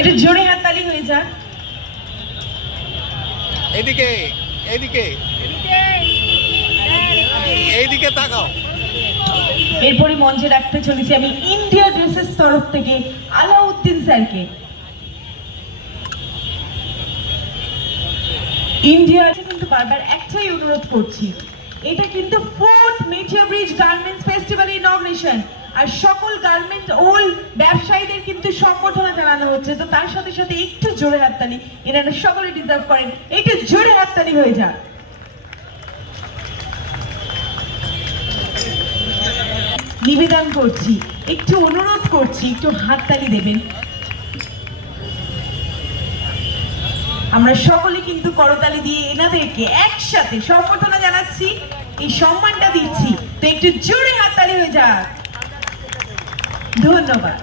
একটু জোরে হাততালি হয়ে যাক। এদিকে এদিকে এইদিকে তাকাও। এরপরে মঞ্চে রাখতে চলেছি আমি ইন্ডিয়া ড্রেসেস তরফ থেকে আলাউদ্দিন স্যারকে। ইন্ডিয়া কিন্তু বারবার একটাই অনুরোধ করছি, এটা কিন্তু 4th major bridge garments festival ইনগ্রেশন, আর সকল গার্মেন্ট ওল ব্যবসায়ীদের কিন্তু সম্বর্ধনা জানানো হচ্ছে। তো তার সাথে সাথে একটু জোরে হাততালি, এনারা সকলে ডিজার্ভ করেন, একটু জোরে হাততালি হয়ে যাক। নিবেদন করছি, একটু অনুরোধ করছি, একটু হাততালি দেবেন। আমরা সকলে কিন্তু করতালি দিয়ে এনাদেরকে একসাথে সম্বর্ধনা জানাচ্ছি, এই সম্মানটা দিচ্ছি। তো একটু জোরে হাততালি হয়ে যাক। ধন্যবাদ।